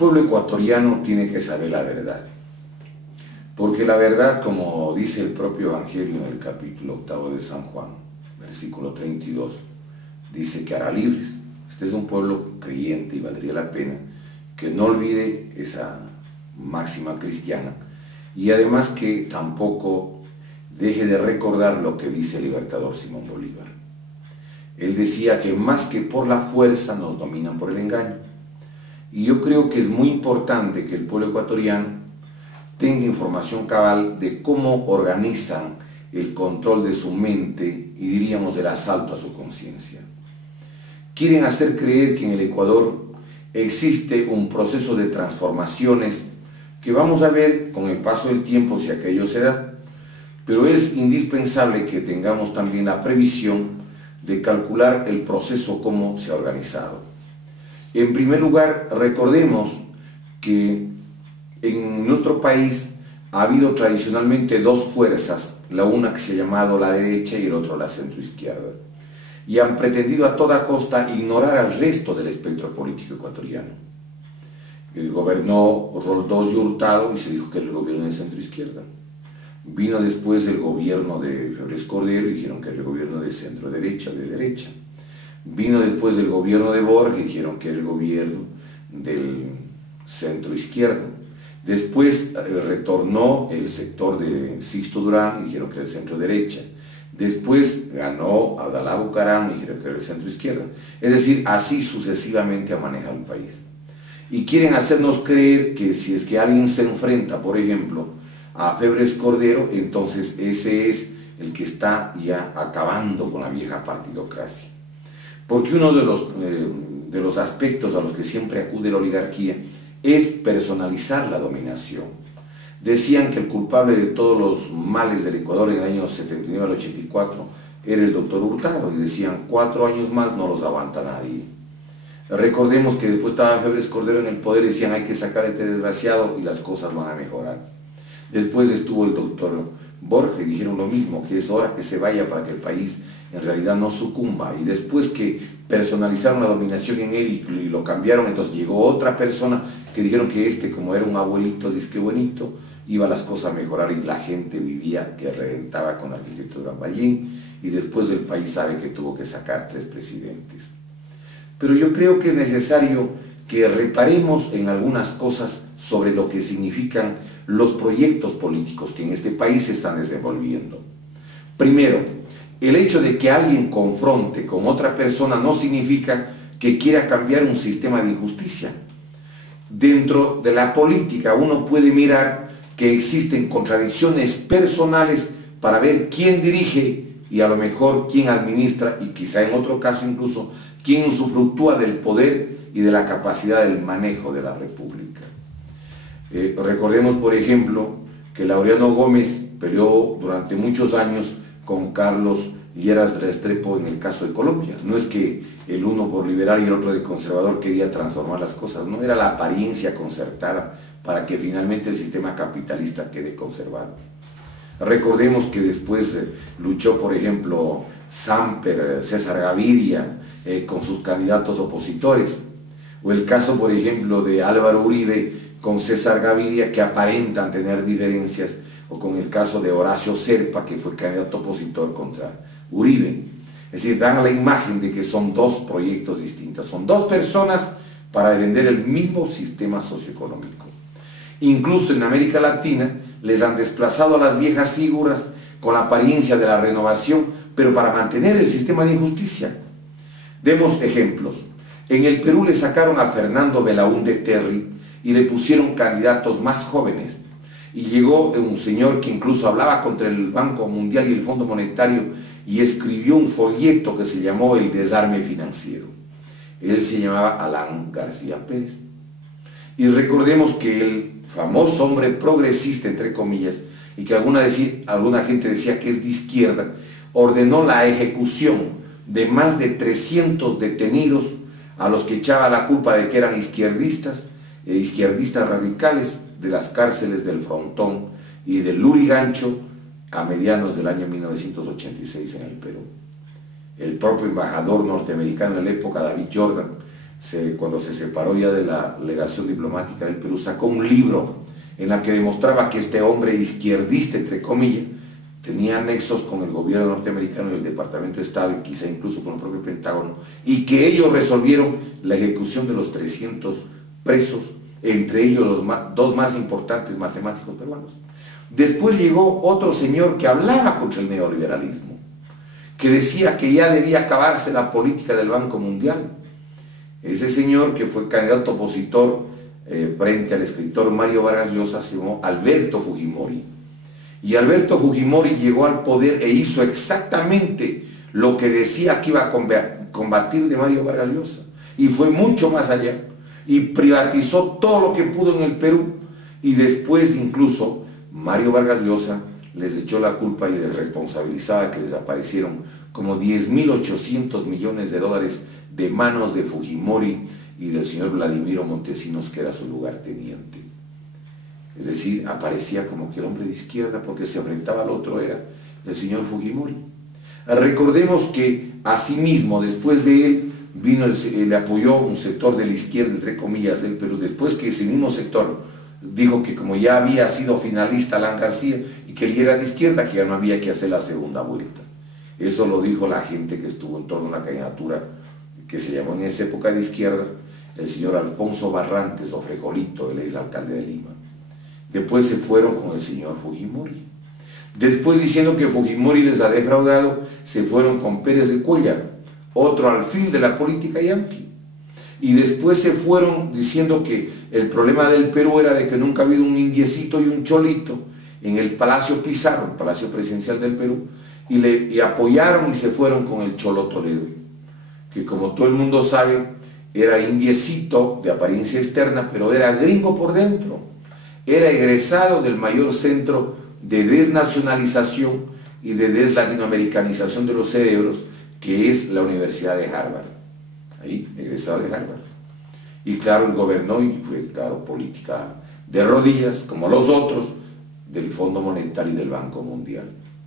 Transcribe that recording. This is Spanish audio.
pueblo ecuatoriano tiene que saber la verdad. Porque la verdad, como dice el propio Evangelio en el capítulo 8 de San Juan, versículo 32, dice que hará libres. Este es un pueblo creyente y valdría la pena que no olvide esa máxima cristiana y además que tampoco deje de recordar lo que dice el libertador Simón Bolívar. Él decía que más que por la fuerza nos dominan por el engaño. Y yo creo que es muy importante que el pueblo ecuatoriano tenga información cabal de cómo organizan el control de su mente y diríamos el asalto a su conciencia. Quieren hacer creer que en el Ecuador existe un proceso de transformaciones que vamos a ver con el paso del tiempo si aquello se da, pero es indispensable que tengamos también la previsión de calcular el proceso cómo se ha organizado. En primer lugar, recordemos que en nuestro país ha habido tradicionalmente dos fuerzas, la una que se ha llamado la derecha y el otro la centroizquierda, y han pretendido a toda costa ignorar al resto del espectro político ecuatoriano. Gobernó Roldós y Hurtado y se dijo que era el gobierno de centroizquierda. Vino después el gobierno de Febres Cordero y dijeron que era el gobierno de centro derecha, de derecha. Vino después el gobierno de Borges y dijeron que era el gobierno del centro izquierdo. Después retornó el sector de Sixto Durán y dijeron que era el centro derecha. Después ganó Abdalá Bucaram y dijeron que era el centro izquierda. Es decir, así sucesivamente ha manejado el país. Y quieren hacernos creer que si es que alguien se enfrenta, por ejemplo, a Febres Cordero, entonces ese es el que está ya acabando con la vieja partidocracia. Porque uno de los aspectos a los que siempre acude la oligarquía es personalizar la dominación. Decían que el culpable de todos los males del Ecuador en el año 79 al 84 era el doctor Hurtado, y decían 4 años más no los aguanta nadie. Recordemos que después estaba Febres Cordero en el poder y decían hay que sacar a este desgraciado y las cosas van a mejorar. Después estuvo el doctor Borges y dijeron lo mismo, que es hora que se vaya para que el país en realidad no sucumba. Y después que personalizaron la dominación en él y lo cambiaron, entonces llegó otra persona que dijeron que este, como era un abuelito, disque bonito, iba las cosas a mejorar y la gente vivía que reventaba con la arquitectura Ballín, y después el país sabe que tuvo que sacar 3 presidentes. Pero yo creo que es necesario que reparemos en algunas cosas sobre lo que significan los proyectos políticos que en este país se están desenvolviendo. Primero, el hecho de que alguien confronte con otra persona no significa que quiera cambiar un sistema de injusticia. Dentro de la política uno puede mirar que existen contradicciones personales para ver quién dirige y a lo mejor quién administra y quizá en otro caso incluso quién usufructúa del poder y de la capacidad del manejo de la República. Recordemos, por ejemplo, que Laureano Gómez peleó durante muchos años con Carlos Lleras Restrepo en el caso de Colombia. No es que el uno por liberal y el otro de conservador quería transformar las cosas, no, era la apariencia concertada para que finalmente el sistema capitalista quede conservado. Recordemos que después luchó, por ejemplo, Samper, César Gaviria, con sus candidatos opositores, o el caso, por ejemplo, de Álvaro Uribe con César Gaviria, que aparentan tener diferencias, o con el caso de Horacio Serpa, que fue candidato opositor contra Uribe. Es decir, dan la imagen de que son 2 proyectos distintos, son 2 personas para defender el mismo sistema socioeconómico. Incluso en América Latina les han desplazado a las viejas figuras con la apariencia de la renovación, pero para mantener el sistema de injusticia. Demos ejemplos. En el Perú le sacaron a Fernando Belaúnde Terry y le pusieron candidatos más jóvenes. Y llegó un señor que incluso hablaba contra el Banco Mundial y el Fondo Monetario y escribió un folleto que se llamó El Desarme Financiero. Él se llamaba Alan García Pérez. Y recordemos que el famoso hombre progresista, entre comillas, y que alguna gente decía que es de izquierda, ordenó la ejecución de más de 300 detenidos a los que echaba la culpa de que eran izquierdistas radicales, de las cárceles del Frontón y del Lurigancho a medianos del año 1986 en el Perú. El propio embajador norteamericano en la época, David Jordan, cuando se separó ya de la legación diplomática del Perú, sacó un libro en la que demostraba que este hombre izquierdista, entre comillas, tenía nexos con el gobierno norteamericano y el Departamento de Estado, y quizá incluso con el propio Pentágono, y que ellos resolvieron la ejecución de los 300 presos, entre ellos los dos más importantes matemáticos peruanos. Después llegó otro señor que hablaba contra el neoliberalismo, que decía que ya debía acabarse la política del Banco Mundial. Ese señor, que fue candidato opositor frente al escritor Mario Vargas Llosa, se llamó Alberto Fujimori. Y Alberto Fujimori llegó al poder e hizo exactamente lo que decía que iba a combatir de Mario Vargas Llosa. Y fue mucho más allá. Y privatizó todo lo que pudo en el Perú. Y después incluso Mario Vargas Llosa les echó la culpa y les responsabilizaba que desaparecieron como 10.800 millones de dólares de manos de Fujimori y del señor Vladimiro Montesinos, que era su lugarteniente. Es decir, aparecía como que el hombre de izquierda, porque se enfrentaba al otro, era el señor Fujimori. Recordemos que asimismo, después de él, le apoyó un sector de la izquierda, entre comillas, del Perú, después que ese mismo sector dijo que como ya había sido finalista Alan García y que él era de izquierda, que ya no había que hacer la segunda vuelta. Eso lo dijo la gente que estuvo en torno a la candidatura que se llamó en esa época de izquierda, el señor Alfonso Barrantes o Frejolito, el exalcalde de Lima. Después se fueron con el señor Fujimori. Después, diciendo que Fujimori les ha defraudado, se fueron con Pérez de Cuéllar, otro alfil de la política yanqui. Y después se fueron diciendo que el problema del Perú era de que nunca ha habido un indiecito y un cholito en el Palacio Pizarro, el Palacio Presidencial del Perú, y apoyaron y se fueron con el Cholo Toledo, que como todo el mundo sabe, era indiecito de apariencia externa, pero era gringo por dentro. Era egresado del mayor centro de desnacionalización y de deslatinoamericanización de los cerebros, que es la Universidad de Harvard. Ahí, egresado de Harvard. Y claro, él gobernó y fue, claro, política de rodillas, como los otros, del Fondo Monetario y del Banco Mundial.